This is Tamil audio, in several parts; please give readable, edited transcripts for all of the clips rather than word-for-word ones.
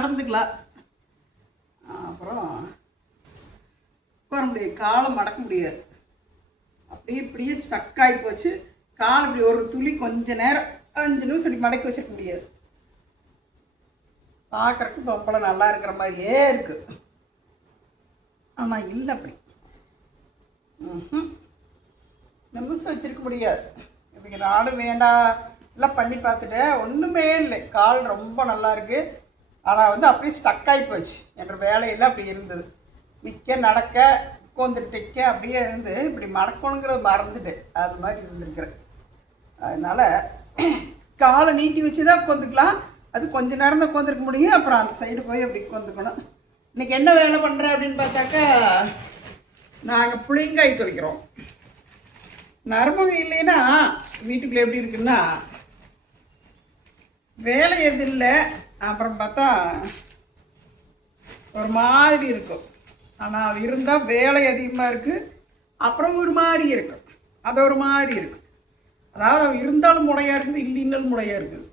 நடந்துக்கலாம். அப்புறம் உட்கார முடியாது, காலை மடக்க முடியாது. அப்படியே இப்படியே ஸ்டக் ஆகி போச்சு. கால் இப்படி ஒரு துளி கொஞ்ச நேரம் 5 நிமிஷம் இப்படி மடக்கி வச்சிருக்க முடியாது. பார்க்குறக்கு பொம்பளை நல்லா இருக்கிற மாதிரியே இருக்குது. ஆனால் இல்லை, அப்படி நிமிஷம் வச்சுருக்க முடியாது. இதுக்கு நாடு வேண்டாம் எல்லாம் பண்ணி பார்த்துட்டேன், ஒன்றுமே இல்லை. கால் ரொம்ப நல்லா இருக்குது. ஆனால் வந்து அப்படியே ஸ்டக் ஆகி போச்சு. என்ற வேலையெல்லாம் அப்படி இருந்தது. நிற்க நடக்க உட்காந்துட்டு தைக்க அப்படியே இருந்து இப்படி மடக்கணுங்கிறத மறந்துட்டு அது மாதிரி இருந்திருக்கிறேன். அதனால் காலை நீட்டி வச்சு தான் உட்காந்துக்கலாம். அது கொஞ்சம் நேரம் தான் உட்காந்துருக்க முடியும். அப்புறம் அந்த சைடு போய் அப்படி உட்காந்துக்கணும். இன்றைக்கி என்ன வேலை பண்ணுறேன் அப்படின்னு பார்த்தாக்கா, நாங்கள் புளிங்காய் துவைக்கிறோம். நரம்பு இல்லைன்னா வீட்டுக்குள்ளே எப்படி இருக்குன்னா வேலை எது இல்லை. அப்புறம் பார்த்தா ஒரு மாதிரி இருக்கும். ஆனால் அது இருந்தால் வேலை அதிகமாக இருக்குது. அப்புறம் ஒரு மாதிரி இருக்கும், அது ஒரு மாதிரி இருக்கும். அதாவது அவன் இருந்தாலும் முடையாக இருக்குது, இல்லைன்னாலும் முடையாக இருக்குது.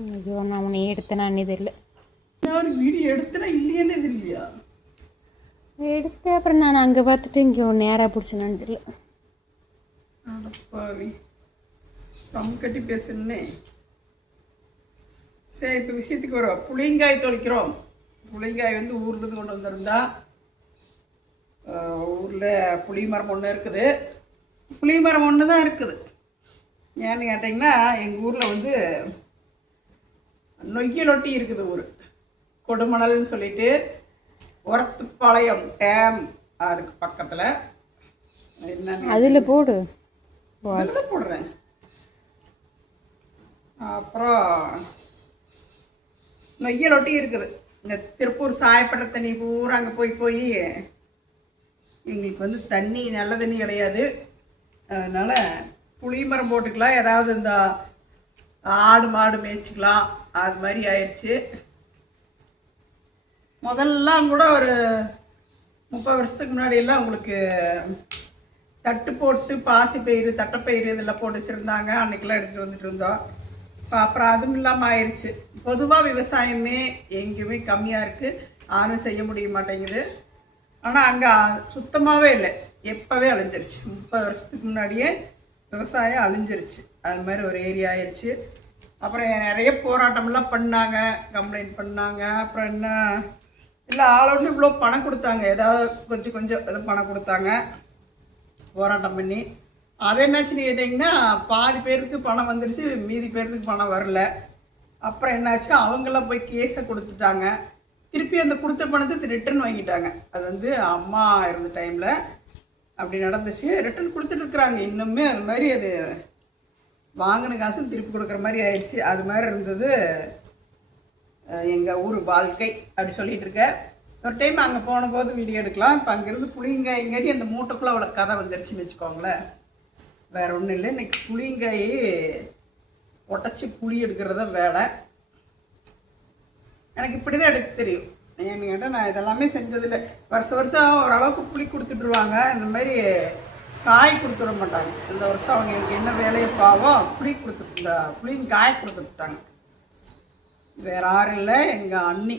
ஐயோ, நான் உன்னை எடுத்தேன்னு இது இல்லை. நான் வீடியோ எடுத்தேன்னா இல்லையானே இது இல்லையா எடுத்து அப்புறம் நான் அங்கே பார்த்துட்டு இங்கே ஒன்று நேராக பிடிச்சேன்னு தெரியல. அடப்பாவி, தம் கட்டி பேசுன்னே. சரி, இப்போ விஷயத்துக்கு வரும். புளிங்காய் தொளிக்கிறோம். புளிங்காய் வந்து ஊர்லேருந்து கொண்டு வந்திருந்தா. ஊரில் புளி மரம் ஒன்று இருக்குது. புளி மரம் ஒன்று தான் இருக்குது. ஏன்னு கேட்டிங்கன்னா, எங்கள் ஊரில் வந்து நொய்யலொட்டி இருக்குது. ஊர் கொடுமணல்னு சொல்லிட்டு ஒரத்துப்பாளையம் டேம் அதுக்கு பக்கத்தில். என்ன அதில் போடு, அதில் போடுறேன். அப்புறம் நொய்யலொட்டி இருக்குது. இந்த திருப்பூர் சாயப்பட்ட தண்ணி பூரா அங்கே போய் எங்களுக்கு வந்து தண்ணி நல்ல தண்ணி கிடையாது. அதனால் புளி மரம் போட்டுக்கலாம். ஏதாவது இந்த ஆடு மாடு மேய்ச்சிக்கலாம். அது மாதிரி ஆயிடுச்சு. முதல்லாம் கூட ஒரு 30 வருஷத்துக்கு முன்னாடியெல்லாம் உங்களுக்கு தட்டு போட்டு பாசி பயிறு தட்டைப்பயிறு இதெல்லாம் போட்டு வச்சுருந்தாங்க. அன்றைக்கெல்லாம் எடுத்துகிட்டு வந்துட்டு இருந்தோம். அப்புறம் அதுவும் இல்லாமல் ஆயிடுச்சு. பொதுவாக விவசாயமே எங்கேயுமே கம்மியாக இருக்குது. யாரும் செய்ய முடிய மாட்டேங்குது. ஆனால் அங்கே சுத்தமாகவே இல்லை, எப்போவே அழிஞ்சிருச்சு. 30 வருஷத்துக்கு முன்னாடியே விவசாயம் அழிஞ்சிருச்சு. அது மாதிரி ஒரு ஏரியா ஆயிடுச்சு. அப்புறம் நிறைய போராட்டமெல்லாம் பண்ணாங்க, கம்ப்ளைண்ட் பண்ணாங்க. அப்புறம் என்ன இல்லை, ஆளோன்னு இவ்வளோ பணம் கொடுத்தாங்க. ஏதாவது கொஞ்சம் எதுவும் பணம் கொடுத்தாங்க போராட்டம் பண்ணி. அது என்னாச்சுன்னு கேட்டிங்கன்னா, பாதி பேருக்கு பணம் வந்துடுச்சு, மீதி பேருக்கு பணம் வரல. அப்புறம் என்னாச்சு, அவங்களாம் போய் கேஸை கொடுத்துட்டாங்க. திருப்பி அந்த கொடுத்த பணத்தை ரிட்டர்ன் வாங்கிட்டாங்க. அது வந்து அம்மா இருந்த டைமில் அப்படி நடந்துச்சு. ரிட்டர்ன் கொடுத்துட்ருக்குறாங்க இன்னுமே. அது மாதிரி அது வாங்கின காசும் திருப்பி கொடுக்குற மாதிரி ஆயிடுச்சு. அது மாதிரி இருந்தது எங்கள் ஊர் வாழ்க்கை. அப்படி சொல்லிகிட்டு இருக்க. ஒரு டைம் அங்கே போன போது வீடியோ எடுக்கலாம். இப்போ அங்கேருந்து புளிங்காய்ங்காட்டி அந்த மூட்டைக்குள்ளே அவ்வளோ கதை வந்துடுச்சுன்னு வச்சுக்கோங்களேன். வேறு ஒன்றும் இல்லை. இன்றைக்கி புளிங்காய் உடச்சி புளி எடுக்கிறத வேலை. எனக்கு இப்படி தான் எடுக்க தெரியும். ஏன்னு கேட்டால் நான் இதெல்லாமே செஞ்சதில்லை. வருஷம் ஓரளவுக்கு புளி கொடுத்துட்ருவாங்க. இந்த மாதிரி காய் கொடுத்துட மாட்டாங்க. இந்த வருஷம் அவங்க எனக்கு என்ன வேலையை பாவம் புளியும் காய் கொடுத்துட்டாங்க. வேறு யாரும் இல்லை, எங்கள் அண்ணி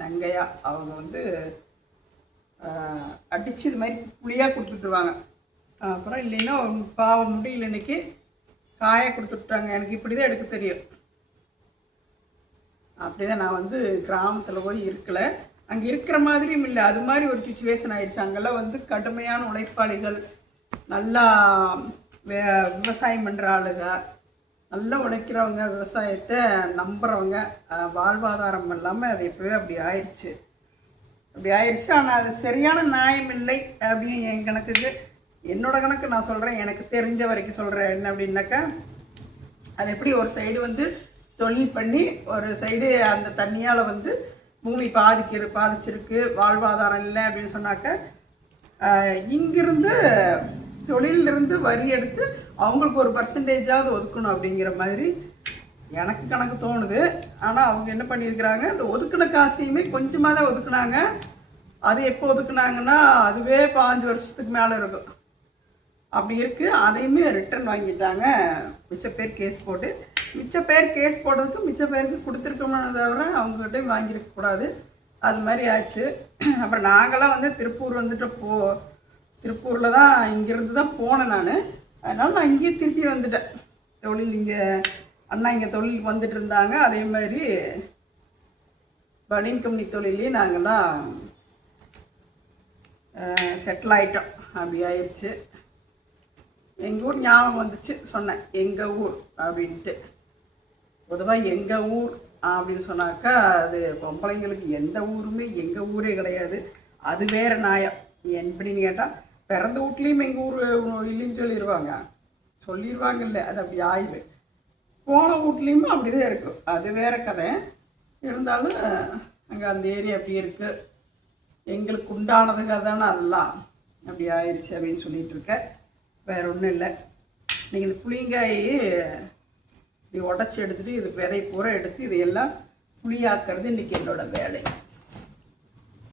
நங்கையா அவங்க வந்து அடித்து இது மாதிரி புளியாக கொடுத்துட்ருவாங்க. அப்புறம் இல்லைன்னா பாவம் முடியல, இன்றைக்கி காயை கொடுத்துட்டாங்க. எனக்கு இப்படி தான் எடுக்க தெரியும். அப்படி தான் நான் வந்து கிராமத்தில் போய் இருக்கலை. அங்கே இருக்கிற மாதிரியும் இல்லை, அது மாதிரி ஒரு சிச்சுவேஷன் ஆயிடுச்சு. அங்கெல்லாம் வந்து கடுமையான உழைப்பாளிகள், நல்லா விவசாயம் பண்ணுற ஆளுங்க, நல்லா உழைக்கிறவங்க, விவசாயத்தை நம்புகிறவங்க, வாழ்வாதாரம் இல்லாமல் அது எப்போவே அப்படி ஆயிடுச்சு. ஆனால் அது சரியான நியாயம் இல்லை அப்படின்னு என் கணக்குக்கு, என்னோடய கணக்கு நான் சொல்கிறேன், எனக்கு தெரிஞ்ச வரைக்கும் சொல்கிறேன். என்ன அப்படின்னாக்கா, அது எப்படி ஒரு சைடு வந்து தொழில் பண்ணி, ஒரு சைடு அந்த தண்ணியால் வந்து பூமி பாதிச்சிருக்கு, வாழ்வாதாரம் இல்லை அப்படின்னு சொன்னாக்க, இங்கிருந்து தொழிலிருந்து வரி எடுத்து அவங்களுக்கு ஒரு பர்சன்டேஜாவது ஒதுக்கணும் அப்படிங்கிற மாதிரி எனக்கு கணக்கு தோணுது. ஆனால் அவங்க என்ன பண்ணியிருக்கிறாங்க, அந்த ஒதுக்கின காசையுமே கொஞ்சமாக தான் ஒதுக்குனாங்க. அது எப்போ ஒதுக்குனாங்கன்னா அதுவே 5 வருஷத்துக்கு மேலே இருக்கும். அப்படி இருக்குது. அதையுமே ரிட்டர்ன் வாங்கிட்டாங்க. மிச்ச பேர் கேஸ் போட்டு. மிச்ச பேர் கேஸ் போடுறதுக்கு மிச்ச பேருக்கு கொடுத்துருக்கோமே தவிர அவங்ககிட்டையும் வாங்கியிருக்கக்கூடாது. அது மாதிரி ஆச்சு. அப்புறம் நாங்களாம் வந்து திருப்பூர் வந்துட்டு திருப்பூரில் தான் இங்கேருந்து தான் போனேன் நான். அதனால் நான் இங்கேயே திருப்பி வந்துட்டேன். தொழில் இங்கே அண்ணா இங்கே தொழிலுக்கு வந்துட்டு இருந்தாங்க. அதே மாதிரி பனியன் கம்பெனி தொழிலே நாங்கள்லாம் செட்டில் ஆகிட்டோம். அப்படி ஆயிடுச்சு. எங்கள் ஊர் ஞாபகம் வந்துச்சு, சொன்னேன் எங்கள் ஊர் அப்படின்ட்டு. பொதுவாக எங்கள் ஊர் அப்படின்னு சொன்னாக்கா அது பொம்பளைங்களுக்கு எந்த ஊருமே எங்கள் ஊரே கிடையாது. அது வேறு நியாயம். எப்படின்னு கேட்டால் பிறந்த வீட்லேயும் எங்கள் ஊர் இல்லைன்னு சொல்லிடுவாங்க இல்லை, அது அப்படி ஆயிடு. போன வீட்லேயுமே அப்படி தான் இருக்கும், அது வேறு கதை. இருந்தாலும் அங்கே அந்த ஏரியா அப்படி இருக்குது. எங்களுக்கு உண்டானதுங்க தானே அதெல்லாம் அப்படி ஆயிடுச்சு அப்படின்னு சொல்லிகிட்டு இருக்கேன். வேறு ஒன்றும் இல்லை. நீங்கள் இந்த புளிங்காய் இப்படி உடச்சி எடுத்துகிட்டு இது விதை பூரா எடுத்து இதையெல்லாம் புளியாக்குறது இன்றைக்கி என்னோடய வேலை.